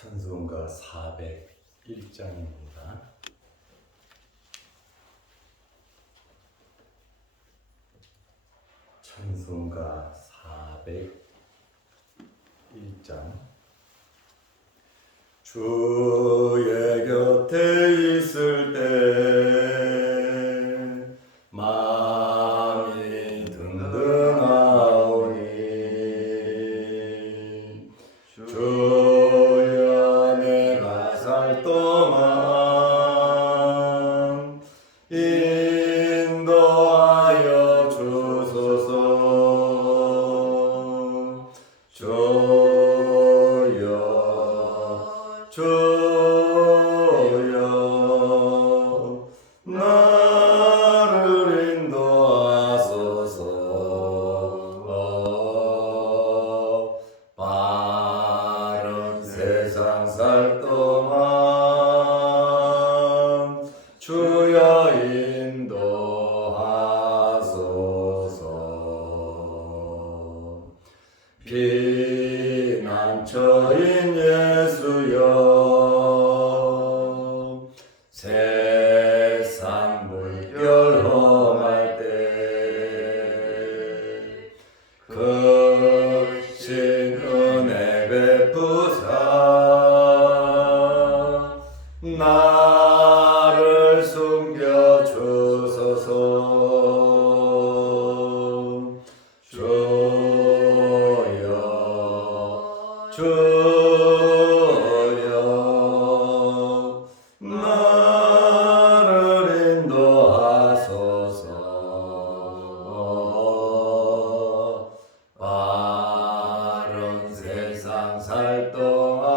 찬송가 401장입니다. 찬송가 401장. 주의 곁에 있을 때 마음이 든든하오니 주여 내가 살 동안 인도하여 주소서. 주여 나를 인도하소서. 바른 세상 살 동안 주여 인도하소서. 피난처인 예수여, 세상 물결 험할 때 크신 은혜 베푸사 나를 숨겨 주소서. 주여 나를 인도하소서. 바른 세상 살 동안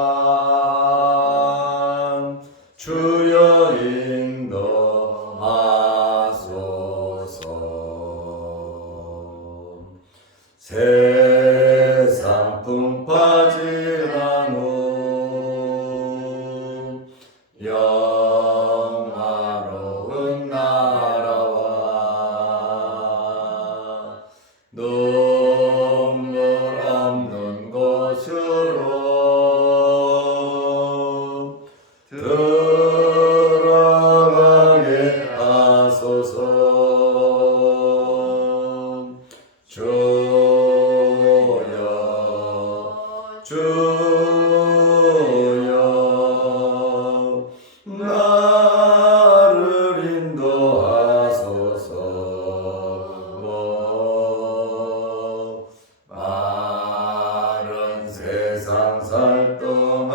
주여 인도하소서. 세상 풍파지나무 영화로운 나라와 눈물 없는 곳으로 들어가게 하소서. 주여 나를 인도하소서. 바른 세상 살 동안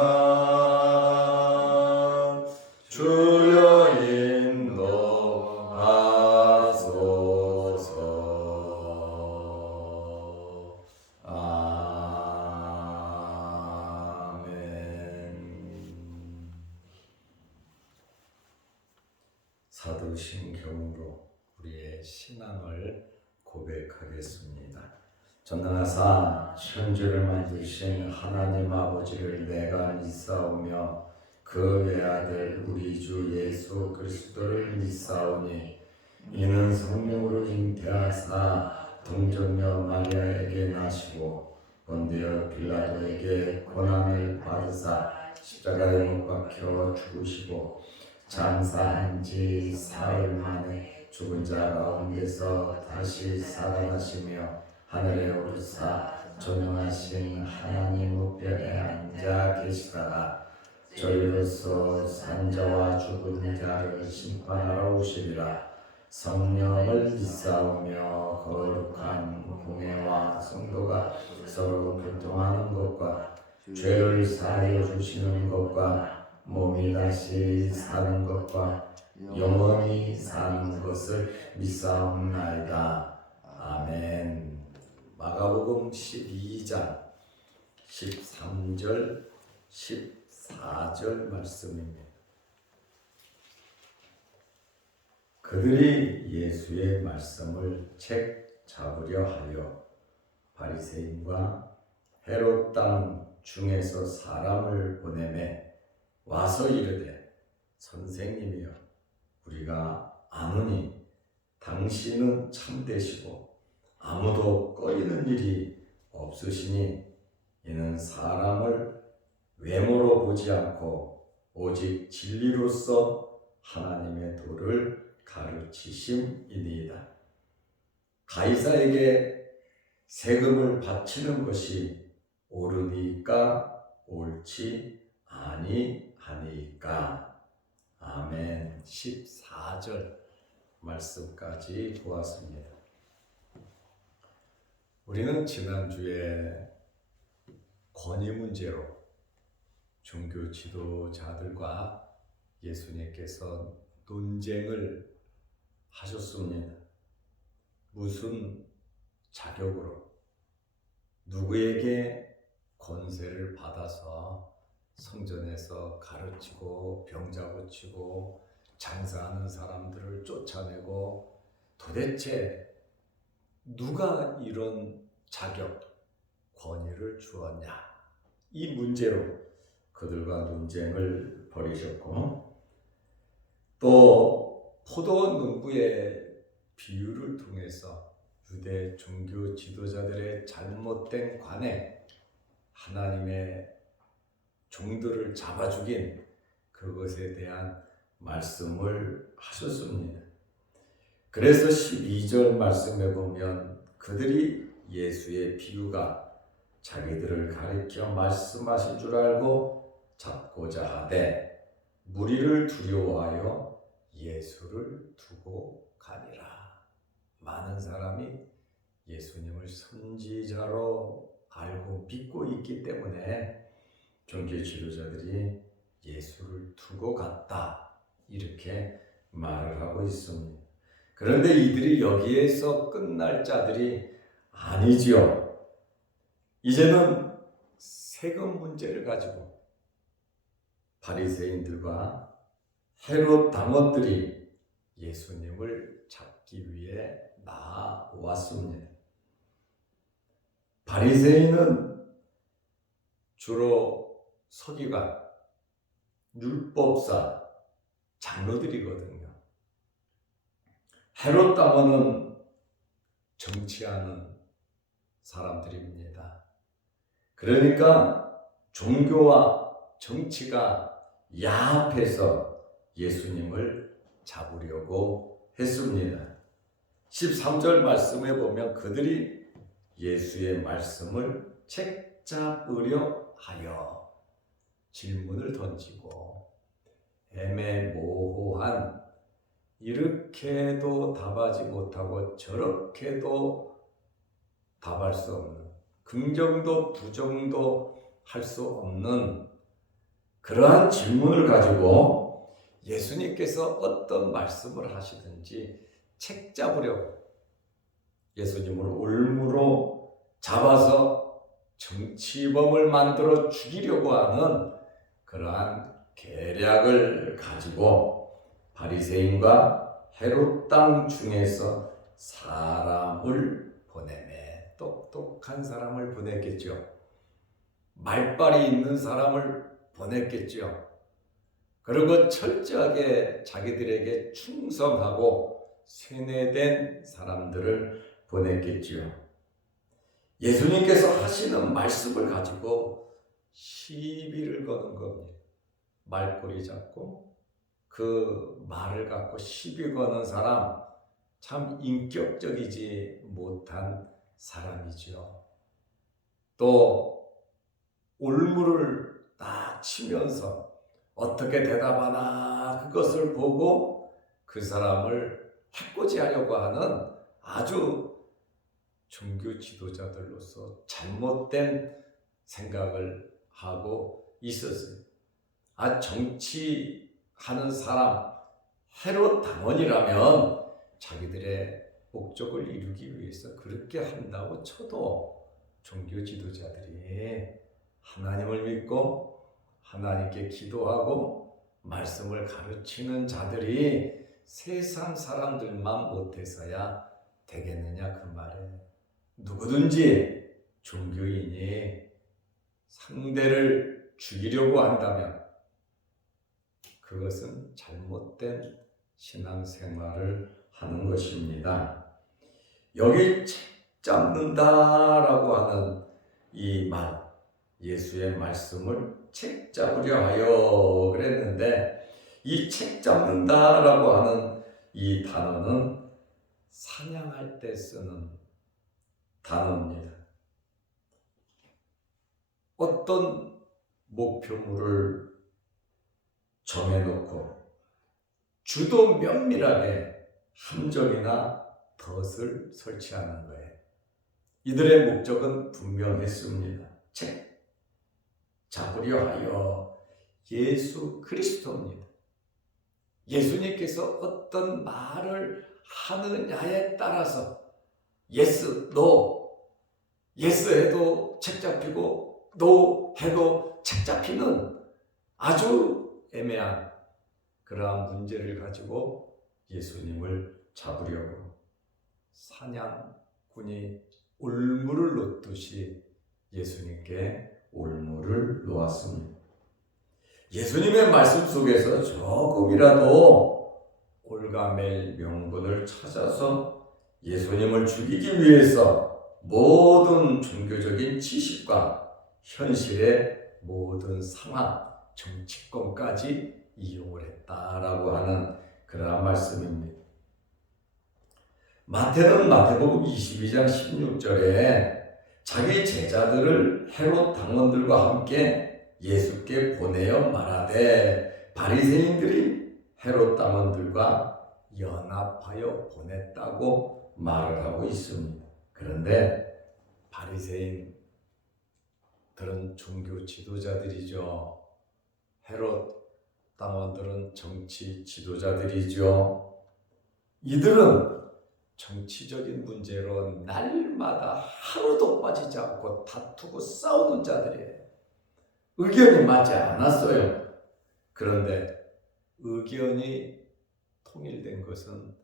주여 인도하소서. 사도신경으로 우리의 신앙을 고백하겠습니다. 전능하사 천지를 만드신 하나님 아버지를 내가 믿사오며 그 외아들 우리 주 예수 그리스도를 믿사오니 이는 성령으로 잉태하사 동정녀 마리아에게 나시고 본디오 빌라도에게 고난을 받으사 십자가에 못 박혀 죽으시고 장사한 지 사흘 만에 죽은 자 가운데서 다시 살아나시며 하늘에 오르사 존귀하신 하나님 우편에 앉아 계시다가 저희로서 산자와 죽은 자를 심판하러 오시리라. 성령을 믿사오며 거룩한 공회와 성도가 서로 교통하는 것과 죄를 사하여 주시는 것과 몸이 다시 사는 것과 영원히 사는 것을 믿사옵나이다. 아멘. 마가복음 12장 13절 14절 말씀입니다. 그들이 예수의 말씀을 책 잡으려 하여 바리새인과 헤롯 땅 중에서 사람을 보내매 와서 이르되 선생님이여 우리가 아노니 당신은 참되시고 아무도 꺼리는 일이 없으시니 이는 사람을 외모로 보지 않고 오직 진리로서 하나님의 도를 가르치심이니이다. 가이사에게 세금을 바치는 것이 옳으니까 옳지 아니하니까. 아멘. 14절 말씀까지 보았습니다. 우리는 지난주에 권위 문제로 종교 지도자들과 예수님께서 논쟁을 하셨습니다. 무슨 자격으로 누구에게 권세를 받아서 성전에서 가르치고 병자 고치고 장사하는 사람들을 쫓아내고 도대체 누가 이런 자격, 권위를 주었냐? 이 문제로 그들과 논쟁을 벌이셨고, 또 포도원 농부의 비유를 통해서 유대 종교 지도자들의 잘못된 관행, 하나님의 종들을 잡아 죽인 그것에 대한 말씀을 하셨습니다. 그래서 12절 말씀에 보면 그들이 예수의 비유가 자기들을 가리켜 말씀하신 줄 알고 잡고자 하되 무리를 두려워하여 예수를 두고 가니라. 많은 사람이 예수님을 선지자로 알고 믿고 있기 때문에 종교 지도자들이 예수를 두고 갔다, 이렇게 말을 하고 있습니다. 그런데 이들이 여기에서 끝날 자들이 아니지요. 이제는 세금 문제를 가지고 바리새인들과 헤롯 당원들이 예수님을 잡기 위해 나왔습니다. 바리새인은 주로 서기관, 율법사, 장로들이거든요. 헤롯 당원은 정치하는 사람들입니다. 그러니까 종교와 정치가 야합해서 예수님을 잡으려고 했습니다. 13절 말씀에 보면 그들이 예수의 말씀을 책잡으려 하여 질문을 던지고 애매모호한, 이렇게도 답하지 못하고 저렇게도 답할 수 없는, 긍정도 부정도 할 수 없는 그러한 질문을 가지고 예수님께서 어떤 말씀을 하시든지 책 잡으려고, 예수님을 올무로 잡아서 정치범을 만들어 죽이려고 하는 그러한 계략을 가지고 바리새인과 헤롯 당 중에서 사람을 보내매, 똑똑한 사람을 보냈겠죠. 말빨이 있는 사람을 보냈겠죠. 그리고 철저하게 자기들에게 충성하고 세뇌된 사람들을 보냈겠지요. 예수님께서 하시는 말씀을 가지고 시비를 거는 겁니다. 말꼬리 잡고 그 말을 갖고 시비 거는 사람, 참 인격적이지 못한 사람이죠. 또 올무를 딱 치면서 어떻게 대답하나 그것을 보고 그 사람을 해코지하려고 하는 아주 종교 지도자들로서 잘못된 생각을 하고 있었어요. 정치하는 사람, 헤롯 당원이라면 자기들의 목적을 이루기 위해서 그렇게 한다고 쳐도 종교 지도자들이 하나님을 믿고 하나님께 기도하고 말씀을 가르치는 자들이 세상 사람들만 못해서야 되겠느냐, 그 말에. 누구든지 종교인이 상대를 죽이려고 한다면 그것은 잘못된 신앙생활을 하는 것입니다. 여기 책 잡는다라고 하는 이 말, 예수의 말씀을 책 잡으려 하여 그랬는데 이 책 잡는다라고 하는 이 단어는 사냥할 때 쓰는 단어입니다. 어떤 목표물을 정해놓고 주도 면밀하게 함정이나 덫을 설치하는 거예요. 이들의 목적은 분명했습니다. 책 잡으려 하여 예수 그리스도입니다. 예수님께서 어떤 말을 하느냐에 따라서 예스, 노, 예스 해도 책 잡히고 노 해도 책 잡히는 아주 애매한 그러한 문제를 가지고 예수님을 잡으려고 사냥꾼이 올무를 놓듯이 예수님께 올무를 놓았습니다. 예수님의 말씀 속에서 조금이라도 올가맬 명분을 찾아서 예수님을 죽이기 위해서 모든 종교적인 지식과 현실의 모든 상황, 정치권까지 이용을 했다라고 하는 그러한 말씀입니다. 마태는 마태복음 22장 16절에 자기 제자들을 헤롯 당원들과 함께 예수께 보내어 말하되 바리새인들이 헤롯 당원들과 연합하여 보냈다고 말을 하고 있습니다. 그런데 바리새인들은 종교 지도자들이죠. 헤롯 당원들은 정치 지도자들이죠. 이들은 정치적인 문제로 날마다 하루도 빠지지 않고 다투고 싸우는 자들이에요. 의견이 맞지 않았어요. 그런데 의견이 통일된 것은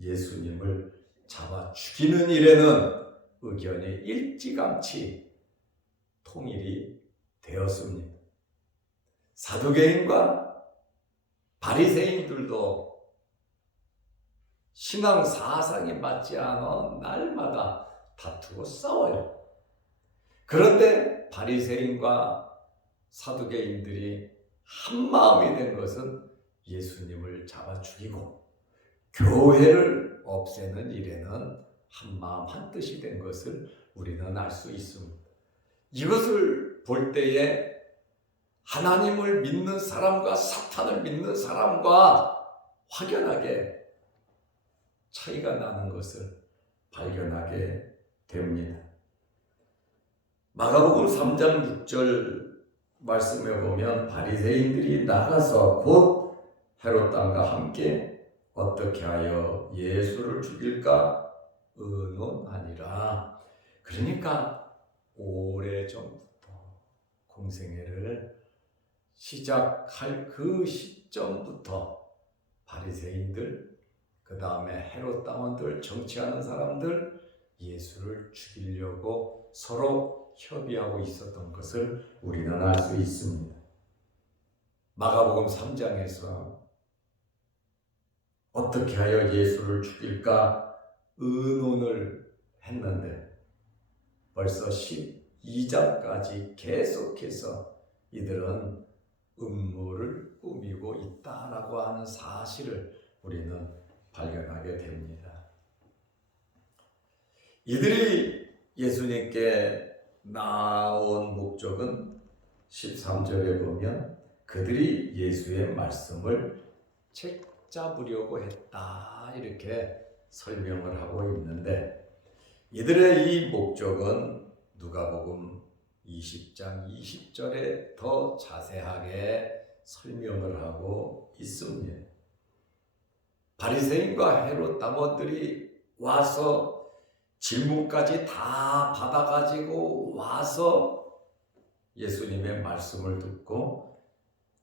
예수님을 잡아 죽이는 일에는 의견이 일찌감치 통일이 되었습니다. 사두개인과 바리새인들도 신앙 사상이 맞지 않아 날마다 다투고 싸워요. 그런데 바리새인과 사두개인들이 한 마음이 된 것은 예수님을 잡아 죽이고 교회를 없애는 일에는 한 마음 한 뜻이 된 것을 우리는 알 수 있습니다. 이것을 볼 때에 하나님을 믿는 사람과 사탄을 믿는 사람과 확연하게 차이가 나는 것을 발견하게 됩니다. 마가복음 3장 6절 말씀에 보면 바리새인들이 나가서 곧 헤롯 당과 함께 어떻게 하여 예수를 죽일까 의논하니라. 그러니까 오래전부터 공생애를 시작할 그 시점부터 바리새인들, 그 다음에 헤롯 당원들, 정치하는 사람들 예수를 죽이려고 서로 협의하고 있었던 것을 우리는 알 수 있습니다. 마가복음 3장에서 어떻게 하여 예수를 죽일까 의논을 했는데 벌써 12장까지 계속해서 이들은 음모를 꾸미고 있다라고 하는 사실을 우리는 발견하게 됩니다. 이들이 예수님께 나온 목적은 13절에 보면 그들이 예수의 말씀을 책 잡으려고 했다 이렇게 설명을 하고 있는데 이들의 이 목적은 누가복음 20장 20절에 더 자세하게 설명을 하고 있습니다. 바리새인과 헤롯 당원들이 와서 질문까지 다 받아가지고 와서 예수님의 말씀을 듣고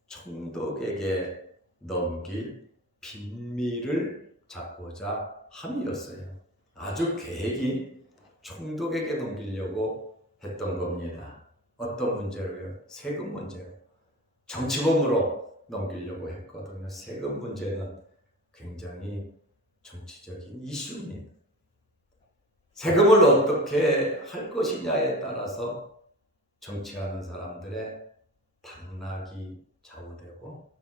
총독에게 넘길 비밀을 잡고자 함이었어요. 아주 계획이 총독에게 넘기려고 했던 겁니다. 어떤 문제로요? 세금 문제로. 정치범으로 넘기려고 했거든요. 세금 문제는 굉장히 정치적인 이슈입니다. 세금을 어떻게 할 것이냐에 따라서 정치하는 사람들의 당락이 좌우되고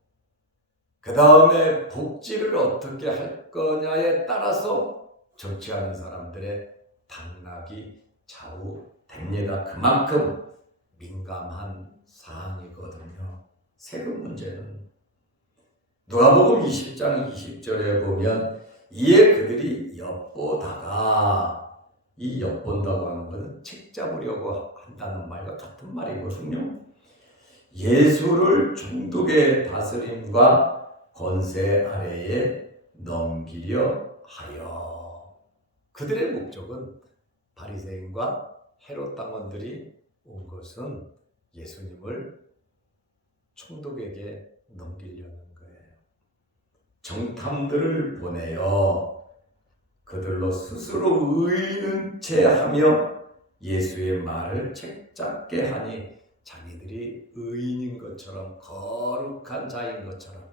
그 다음에 복지를 어떻게 할 거냐에 따라서 정치하는 사람들의 당락이 좌우됩니다. 그만큼 민감한 사항이거든요. 세금 문제는 누가복음 20장 20절에 보면 이에 그들이 엿보다가, 이 엿본다고 하는 것은 책 잡으려고 한다는 말과 같은 말이거든요. 예수를 종독의 다스림과 권세 아래에 넘기려 하여. 그들의 목적은, 바리새인과 헤롯 당원들이 온 것은 예수님을 총독에게 넘기려는 거예요. 정탐들을 보내어 그들로 스스로 의인은 체하며 예수의 말을 책잡게 하니, 자기들이 의인인 것처럼, 거룩한 자인 것처럼,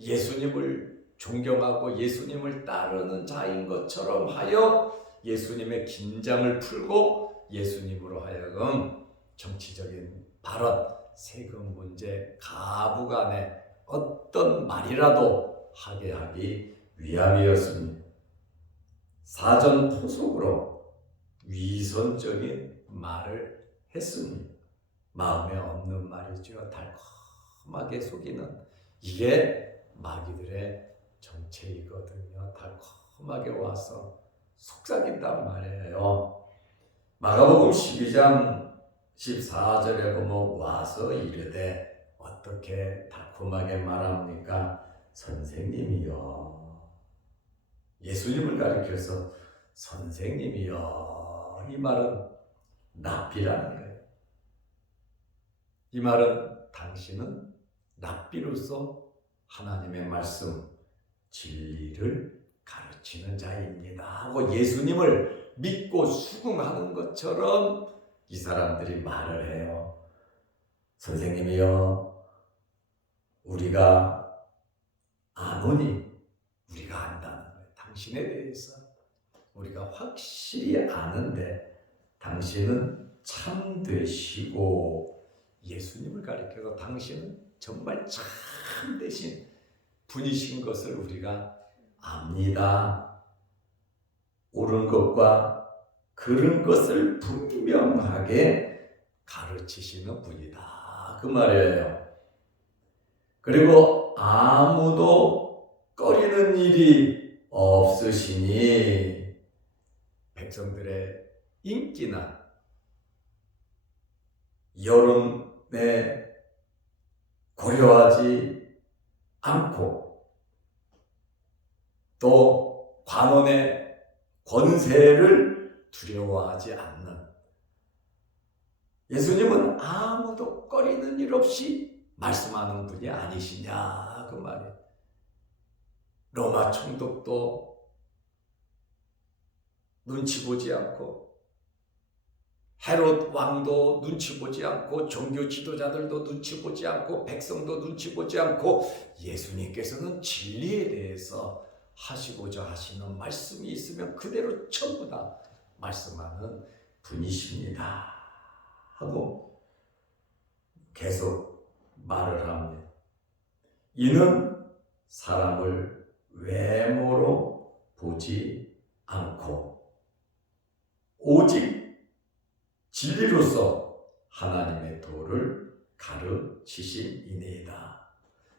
예수님을 존경하고 예수님을 따르는 자인 것처럼 하여 예수님의 긴장을 풀고 예수님으로 하여금 정치적인 발언, 세금 문제, 가부간에 어떤 말이라도 하게 하기 위함이었습니다. 사전포석으로 위선적인 말을 했습니다. 마음에 없는 말이죠. 달콤하게 속이는, 이게 마귀들의 정체이거든요. 달콤하게 와서 속삭인단 말이에요. 마가복음 12장 14절에 보면 와서 이르되, 어떻게 달콤하게 말합니까? 선생님이여. 예수님을 가리켜서 선생님이여. 이 말은 랍비라는 거예요. 이 말은 당신은 랍비로서 하나님의 말씀, 진리를 가르치는 자입니다 하고 예수님을 믿고 수긍하는 것처럼 이 사람들이 말을 해요. 선생님이여, 우리가 아노니, 우리가 안다는 거예요. 당신에 대해서 우리가 확실히 아는데 당신은 참 되시고, 예수님을 가리켜서 당신은 정말 참 되신 분이신 것을 우리가 압니다. 옳은 것과 그른 것을 분명하게 가르치시는 분이다, 그 말이에요. 그리고 아무도 꺼리는 일이 없으시니, 백성들의 인기나 여론에 고려하지 않고 또 관원의 권세를 두려워하지 않는, 예수님은 아무도 꺼리는 일 없이 말씀하는 분이 아니시냐, 그 말이에요. 로마 총독도 눈치 보지 않고, 헤롯 왕도 눈치 보지 않고, 종교 지도자들도 눈치 보지 않고, 백성도 눈치 보지 않고, 예수님께서는 진리에 대해서 하시고자 하시는 말씀이 있으면 그대로 전부 다 말씀하는 분이십니다 하고 계속 말을 합니다. 이는 사람을 외모로 보지 않고 오직 진리로서 하나님의 도를 가르치심이니이다.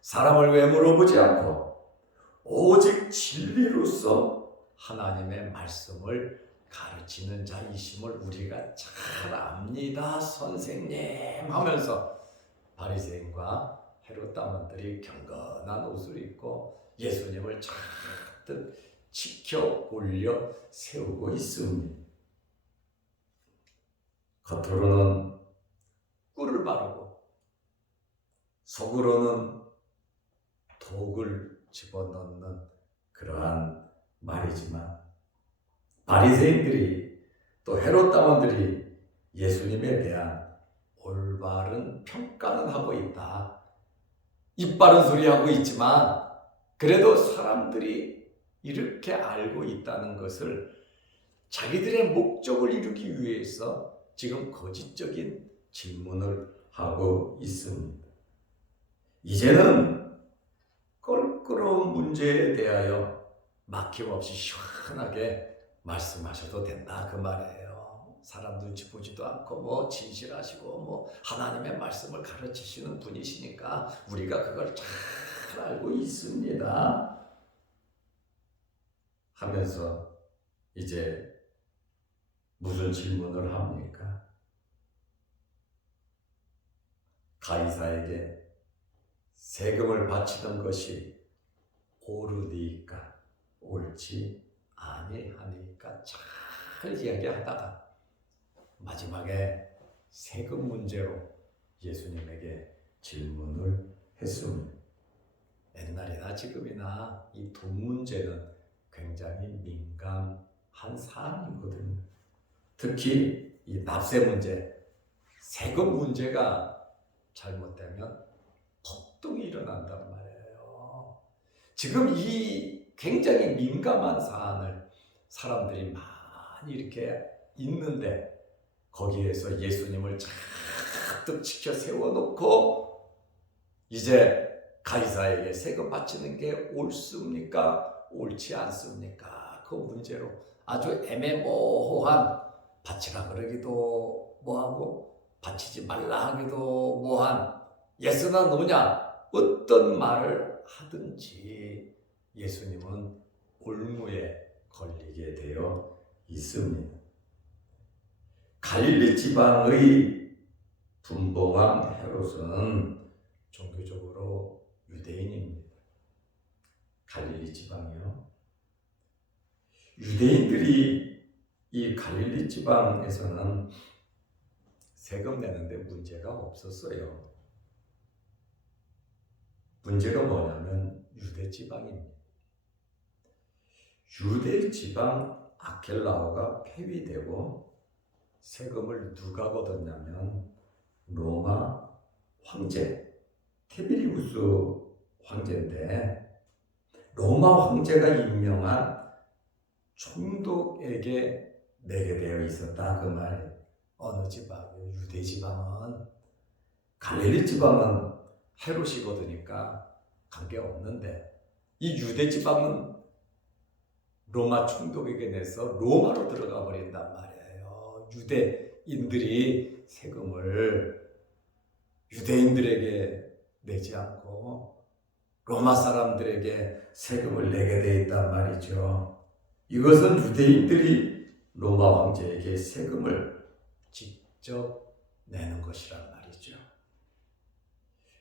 사람을 외모로 보지 않고 오직 진리로서 하나님의 말씀을 가르치는 자이심을 우리가 잘 압니다, 선생님 하면서 바리새인과 헤롯 당원들이 경건한 옷을 입고 예수님을 잔뜩 지켜 올려 세우고 있습니다. 겉으로는 꿀을 바르고 속으로는 독을 집어넣는 그러한 말이지만, 바리새인들이 또 헤롯 당원들이 예수님에 대한 올바른 평가는 하고 있다. 입 바른 소리 하고 있지만 그래도 사람들이 이렇게 알고 있다는 것을 자기들의 목적을 이루기 위해서 지금 거짓적인 질문을 하고 있습니다. 이제는 껄끄러운 문제에 대하여 막힘없이 시원하게 말씀하셔도 된다 그 말이에요. 사람 눈치 보지도 않고 뭐 진실하시고 뭐 하나님의 말씀을 가르치시는 분이시니까 우리가 그걸 잘 알고 있습니다 하면서 이제 무슨 질문을 합니까? 가이사에게 세금을 바치는 것이 옳으니까 옳지 아니하니까 잘 이야기하다가 마지막에 세금 문제로 예수님에게 질문을 했습니다. 옛날이나 지금이나 이 돈 문제는 굉장히 민감한 사안이거든요. 특히 이 납세 문제, 세금 문제가 잘못되면 폭동이 일어난단 말이에요. 지금 이 굉장히 민감한 사안을 사람들이 많이 이렇게 있는데 거기에서 예수님을 잔뜩 지켜 세워놓고 이제 가이사에게 세금 바치는 게 옳습니까? 옳지 않습니까? 그 문제로 아주 애매모호한 바치라 그러기도 뭐하고 바치지 말라 하기도 뭐한 예스나 노냐 어떤 말을 하든지 예수님은 올무에 걸리게 되어 있습니다. 갈릴리 지방의 분봉왕 헤롯은 종교적으로 유대인입니다. 갈릴리 지방이요. 유대인들이 이 갈릴리 지방에서는 세금 내는데 문제가 없었어요. 문제가 뭐냐면 유대 지방입니다. 유대 지방 아켈라오가 폐위되고 세금을 누가 걷었냐면 로마 황제 티베리우스 황제인데 로마 황제가 임명한 총독에게 내게 되어 있었다 그 말이에요. 어느 지방이요? 유대 지방은. 갈릴리 지방은 헤롯이 거두니까 관계없는데 이 유대 지방은 로마 총독에게 내서 로마로 들어가 버린단 말이에요. 유대인들이 세금을 유대인들에게 내지 않고 로마 사람들에게 세금을 내게 돼 있단 말이죠. 이것은 유대인들이 로마 황제에게 세금을 직접 내는 것이란 말이죠.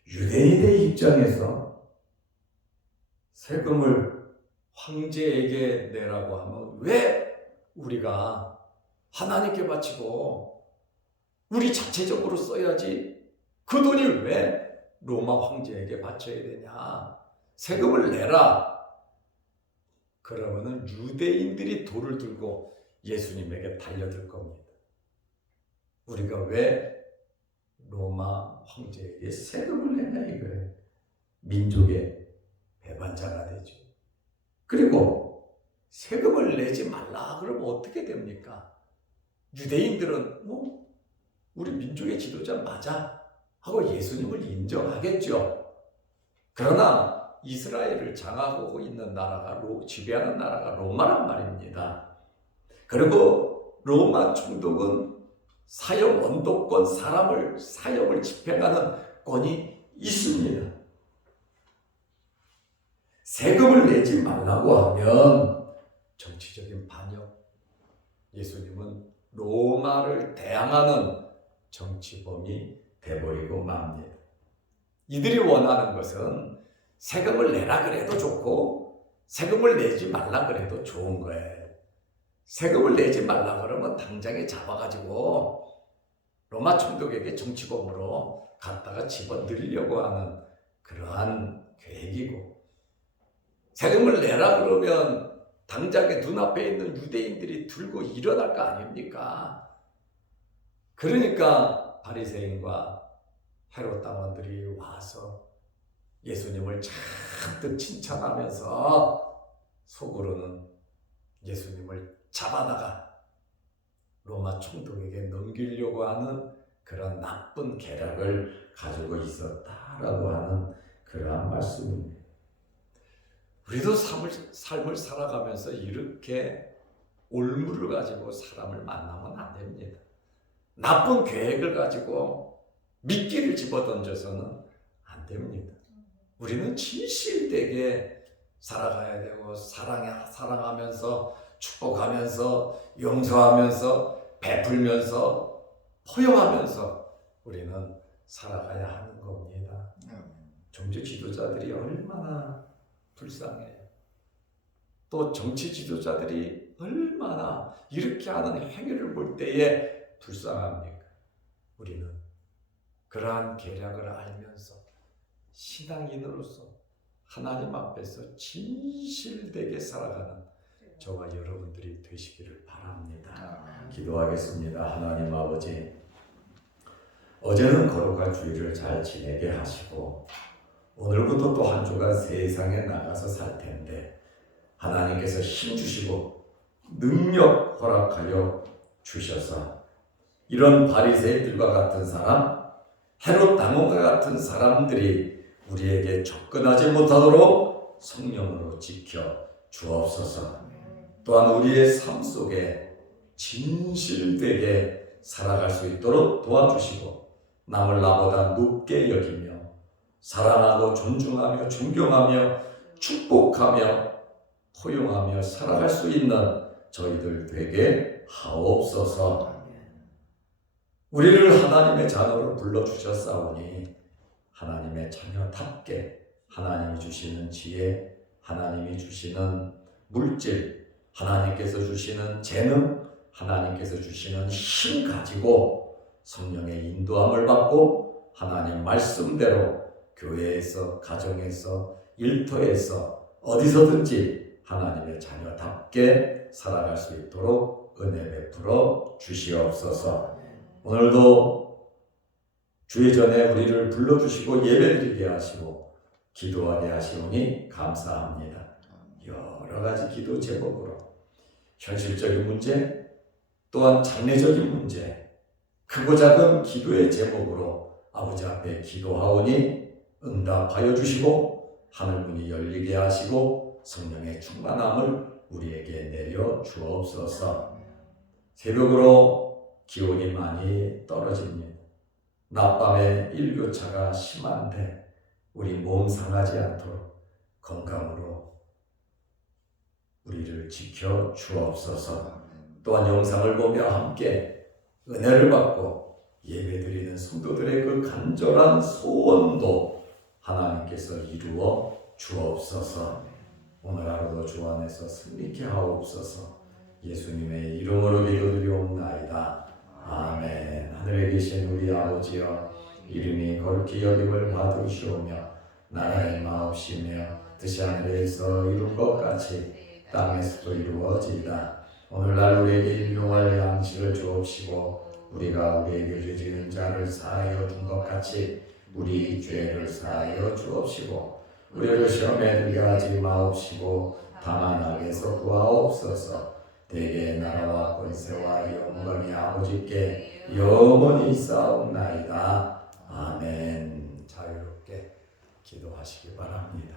유대인의 입장에서 세금을 황제에게 내라고 하면 왜 우리가 하나님께 바치고 우리 자체적으로 써야지 그 돈이 왜 로마 황제에게 바쳐야 되냐? 세금을 내라. 그러면은 유대인들이 돌을 들고 예수님에게 달려들 겁니다. 우리가 왜 로마 황제에게 세금을 내냐 이거예요. 민족의 배반자가 되죠. 그리고 세금을 내지 말라 그러면 어떻게 됩니까? 유대인들은 우리 민족의 지도자 맞아 하고 예수님을 인정하겠죠. 그러나 이스라엘을 장악하고 있는 나라가 지배하는 나라가 로마란 말입니다. 그리고 로마 총독은 사형 원도권 사람을 사형을 집행하는 권이 있습니다. 세금을 내지 말라고 하면 정치적인 반역. 예수님은 로마를 대항하는 정치범이 돼버리고 맙니다. 이들이 원하는 것은 세금을 내라 그래도 좋고 세금을 내지 말라 그래도 좋은 거예요. 세금을 내지 말라 그러면 당장에 잡아가지고 로마 총독에게 정치범으로 갖다가 집어넣으려고 하는 그러한 계획이고, 세금을 내라 그러면 당장에 눈앞에 있는 유대인들이 들고 일어날 거 아닙니까? 그러니까 바리새인과 헤롯 당원들이 와서 예수님을 잔뜩 칭찬하면서 속으로는 예수님을 잡아다가 로마 총독에게 넘기려고 하는 그런 나쁜 계략을 가지고 있었다라고 하는 그러한 말씀입니다. 우리도 삶을 살아가면서 이렇게 올무를 가지고 사람을 만나면 안 됩니다. 나쁜 계획을 가지고 미끼를 집어던져서는 안 됩니다. 우리는 진실되게 살아가야 되고 사랑하면서 축복하면서 용서하면서 베풀면서 포용하면서 우리는 살아가야 하는 겁니다. 종교 지도자들이 얼마나 불쌍해요. 또 정치 지도자들이 얼마나 이렇게 하는 행위를 볼 때에 불쌍합니까? 우리는 그러한 계략을 알면서 신앙인으로서 하나님 앞에서 진실되게 살아가는 저와 여러분들이 되시기를 바랍니다. 기도하겠습니다. 하나님 아버지, 어제는 거룩한 주일을 잘 지내게 하시고 오늘부터 또 한 주간 세상에 나가서 살 텐데 하나님께서 힘 주시고 능력 허락하여 주셔서 이런 바리새인들과 같은 사람, 헤롯 당원과 같은 사람들이 우리에게 접근하지 못하도록 성령으로 지켜 주옵소서. 또한 우리의 삶 속에 진실되게 살아갈 수 있도록 도와주시고 남을 나보다 높게 여기며 사랑하고 존중하며 존경하며 축복하며 포용하며 살아갈 수 있는 저희들 되게 하옵소서. 우리를 하나님의 자녀로 불러주셨사오니 하나님의 자녀답게 하나님이 주시는 지혜, 하나님이 주시는 물질, 하나님께서 주시는 재능, 하나님께서 주시는 힘 가지고 성령의 인도함을 받고 하나님 말씀대로 교회에서, 가정에서, 일터에서 어디서든지 하나님의 자녀답게 살아갈 수 있도록 은혜 베풀어 주시옵소서. 오늘도 주의 전에 우리를 불러주시고 예배드리게 하시고 기도하게 하시오니 감사합니다. 여러 가지 기도 제목으로 현실적인 문제, 또한 장래적인 문제, 크고 작은 기도의 제목으로 아버지 앞에 기도하오니 응답하여 주시고 하늘문이 열리게 하시고 성령의 충만함을 우리에게 내려 주옵소서. 새벽으로 기온이 많이 떨어집니다. 낮밤에 일교차가 심한데 우리 몸 상하지 않도록 건강으로 우리를 지켜 주옵소서. 또한 영상을 보며 함께 은혜를 받고 예배드리는 성도들의 그 간절한 소원도 하나님께서 이루어 주옵소서. 오늘 하루도 주 안에서 승리케 하옵소서. 예수님의 이름으로 기도드리옵나이다. 아멘. 하늘에 계신 우리 아버지여, 이름이 거룩히 여김을 받으시오며 나라의 마옵시며 뜻이 하늘에서 이룬 것 같이 땅에서도 이루어지이다. 오늘날 우리에게 일용할 양식을 주옵시고 우리가 우리에게 죄지는 자를 사하여 준 것 같이 우리 죄를 사하여 주옵시고 우리를 시험에 들게 하지 마옵시고 다만 악에서 구하옵소서. 대개 나라와 권세와 영광이 아버지께 영원히 있사옵나이다. 아멘. 자유롭게 기도하시기 바랍니다.